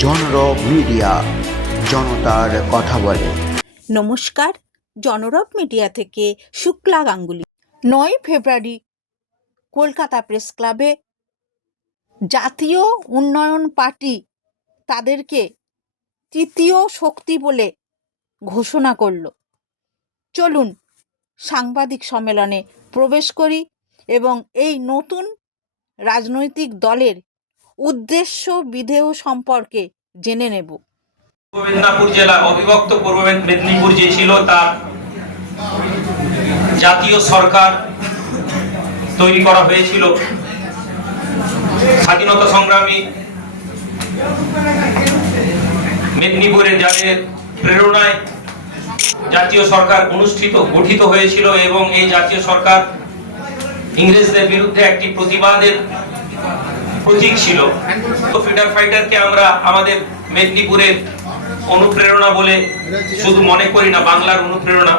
জনরব media, জনতার কথা বলে। নমস্কার, জনরব মিডিয়া থেকে শুক্লা গাঙ্গুলি। 9 ফেব্রুয়ারি কলকাতা প্রেস ক্লাবে জাতীয় উন্নয়ন পার্টি তাদেরকে তৃতীয় শক্তি বলে ঘোষণা করল। চলুন সাংবাদিক সম্মেলনে প্রবেশ করি এবং এই নতুন রাজনৈতিক দলের উদ্দেশ্য বিধেয় সম্পর্কে জেনে নেব। পূর্ব মেদিনীপুর জেলা অবিভক্ত পূর্ব মেদিনীপুর যে ছিল তার জাতীয় সরকার তৈরি করা হয়েছিল। স্বাধীনতা সংগ্রামী মেদিনীপুরের যাদের প্রেরণায় জাতীয় সরকার গঠিত হয়েছিল এবং এই জাতীয় সরকার ইংরেজদের বিরুদ্ধে একটি প্রতিবাদের প্রতীক ছিল। ফ্রিডম ফাইটারকে আমরা আমাদের মেদিনীপুরের অনুপ্রেরণা বলে শুধু মনে করি না, বাংলার অনুপ্রেরণা।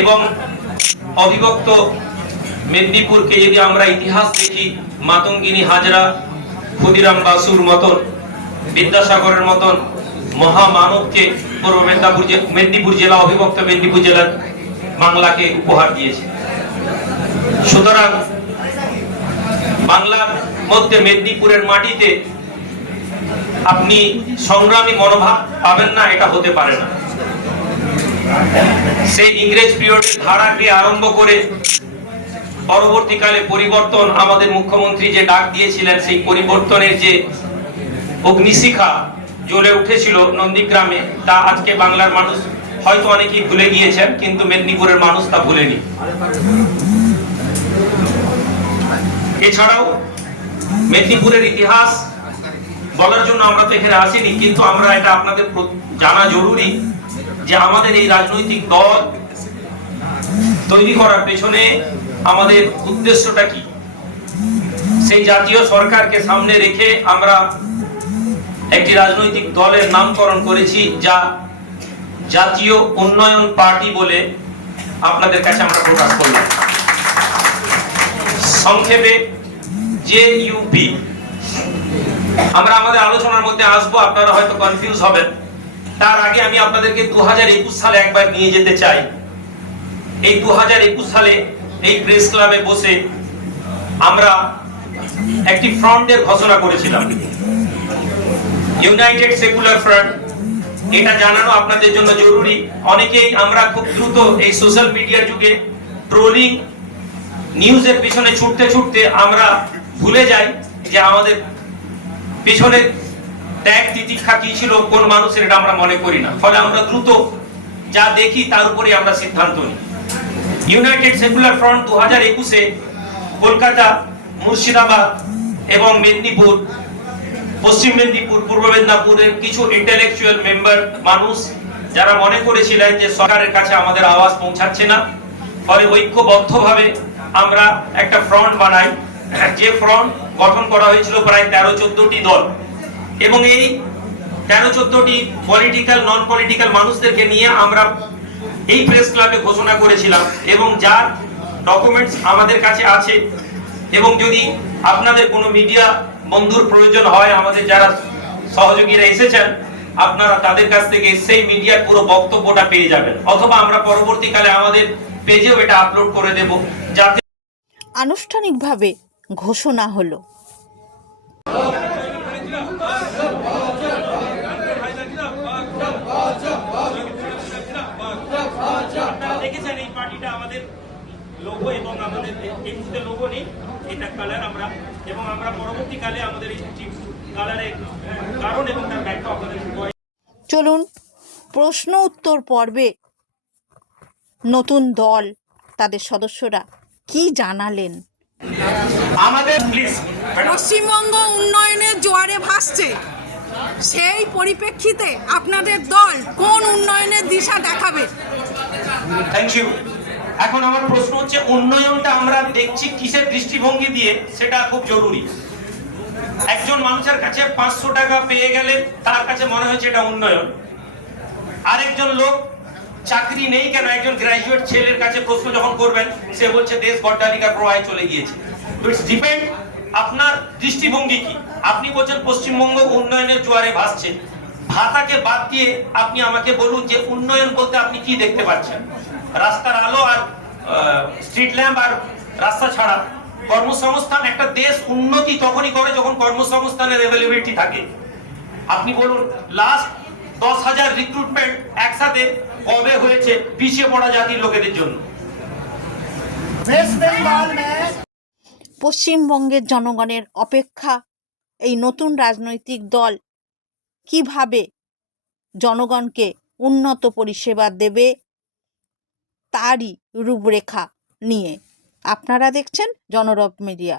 এবং অবিভক্ত মেদিনীপুরকে যদি আমরা ইতিহাস দেখি, মাতঙ্গিনী হাজরা, ক্ষুদিরাম বাসুর মতন, বিদ্যাসাগরের মতন মহামানবকে পূর্ব মেদিনীপুর জেলা অবিভক্ত মেদিনীপুর জেলা বাংলাকে উপহার দিয়েছে। সুতরাং বাংলার মধ্যে মেদিনীপুরের মাটিতে আপনি সংগ্রামী মনোভাব পাবেন না, এটা হতে পারে না। সেই ইংরেজ পিরিয়ডের ধারাকে আরম্ভ করে পরবর্তীকালে পরিবর্তন, আমাদের মুখ্যমন্ত্রী যে ডাক দিয়েছিলেন, সেই পরিবর্তনের যে অগ্নিশিখা জ্বলে উঠেছিল নন্দীগ্রামে, তা আজকে বাংলার মানুষ হয়তো অনেকেই ভুলে গিয়েছেন, কিন্তু মেদিনীপুরের মানুষ তা ভুলেনি। এছাড়াও মেদিনীপুরের ইতিহাস বলার জন্য আমরা তো এখানে আসিনি, কিন্তু আমরা এটা আপনাদের জানা জরুরি যে আমাদের এই রাজনৈতিক দল তৈরি করার পেছনে আমাদের উদ্দেশ্যটা কি। সেই জাতীয় সরকারকে সামনে রেখে আমরা একটি রাজনৈতিক দলের নামকরণ করেছি, যা জাতীয় উন্নয়ন পার্টি বলে আপনাদের কাছে আমরা প্রকাশ করলাম। সংক্ষেপে জেইউপি। আমরা আমাদের আলোচনার মধ্যে আসবো, আপনারা হয়তো কনফিউজ হবেন। তার আগে আমি আপনাদেরকে 2021 সালে একবার নিয়ে যেতে চাই। এই 2021 সালে এই প্রেস ক্লাবে বসে আমরা একটি ফ্রন্টের ঘোষণা করেছিলাম, ইউনাইটেড সেকুলার ফ্রন্ট। এটা জানানো আপনাদের জন্য জরুরি। অনেকেই আমরা খুব দ্রুত এই সোশ্যাল মিডিয়ার যুগে ট্রোলিং নিউজের পিছনে ছুটতে ছুটতে আমরা ভুলে যাই যে আমাদের পিছনে ত্যাগ তিতিক্ষা কি ছিল, কোন মানুষের, এটা আমরা মনে করি না। ফলে আমরা দ্রুত যা দেখি তার উপরে আমরা সিদ্ধান্ত নিই। ইউনাইটেড সেকুলার ফ্রন্ট 2021-এ কলকাতা, মুর্শিদাবাদ এবং মেদিনীপুর, পশ্চিম মেদিনীপুর, পূর্ব মেদিনীপুরের কিছু ইন্টেলেকচুয়াল মেম্বার, মানুষ যারা মনে করেছিলেন যে সরকারের কাছে আমাদের আওয়াজ পৌঁছাচ্ছে না, ফলে ঐক্যবদ্ধভাবে আমরা একটা ফ্রন্ট বানাই। যে ফ্রন্ট গঠন করা হয়েছিল প্রায় 13-14টি দল, এবং এই 13-14টি পলিটিক্যাল, নন পলিটিক্যাল মানুষদেরকে নিয়ে আমরা এই প্রেস ক্লাবে ঘোষণা করেছিলাম, এবং যার ডকুমেন্টস আমাদের কাছে আছে। এবং যদি আপনাদের কোনো মিডিয়া বন্ধুর প্রয়োজন হয়, আমাদের যারা সহযোগীরা এসেছেন, আপনারা তাদের কাছ থেকে সেই মিডিয়ার পুরো বক্তব্যটা পেয়ে যাবেন, অথবা আমরা পরবর্তীকালে আমাদের পেজেও এটা আপলোড করে দেব, যাতে আনুষ্ঠানিকভাবে ঘোষণা হলো। দেখেছেন এই পার্টিটা আমাদের লোগো, এবং আমাদের এই মুহূর্তে লোগো নেই, এটা কালার আমরা, এবং আমরা পরবর্তীকালে আমাদের এই কালারের কারণ এবং তার ব্যাখ্যা আপনাদের। চলুন প্রশ্ন উত্তর পর্বে নতুন দল, তাদের সদস্যরা কি জানালেন। আমাদের প্লিজ, পশ্চিমবঙ্গ উন্নয়নের জোয়ারে ভাসছে, সেই পরিপ্রেক্ষিতে আপনাদের দল কোন উন্নয়নের দিশা দেখাবে? Thank you. এখন আমার প্রশ্ন হচ্ছে, উন্নয়নটা আমরা দেখছি কিসের দৃষ্টিভঙ্গি দিয়ে, সেটা খুব জরুরি। একজন মানুষের কাছে 500 টাকা পেয়ে গেলে তার কাছে মনে হচ্ছে এটা উন্নয়ন। আরেকজন লোক চাকরি নেই কেন, একজন গ্রাজুয়েট ছেলের কাছে প্রশ্ন যখন করবেন, সে বলছে দেশ বড্ডালিকার প্রবাহে চলে গিয়েছে। ইটস ডিপেন্ড আপনার দৃষ্টিভঙ্গি কি। আপনি বলছেন পশ্চিমবঙ্গ উন্নয়নের জোয়ারে ভাসছে, ভাতাকে বাদ দিয়ে আপনি আমাকে বলুন যে উন্নয়ন বলতে আপনি কি দেখতে পাচ্ছেন? রাস্তার আলো আর স্ট্রিট ল্যাম্প আর রাস্তা ছাড়া। কর্মসংস্থান, একটা দেশ উন্নতি তখনই করে যখন কর্মসংস্থানের অ্যাভেলেবিলিটি থাকে। আপনি বলুন লাস্ট 10,000 রিক্রুটমেন্ট একসাথে কবে হয়েছে পিছিয়ে পড়া জাতির লোকেদের জন্য? পশ্চিমবঙ্গের জনগণের অপেক্ষা এই নতুন রাজনৈতিক দল কিভাবে জনগণকে উন্নত পরিষেবা দেবে তারই রূপরেখা নিয়ে। আপনারা দেখছেন জনরব মিডিয়া।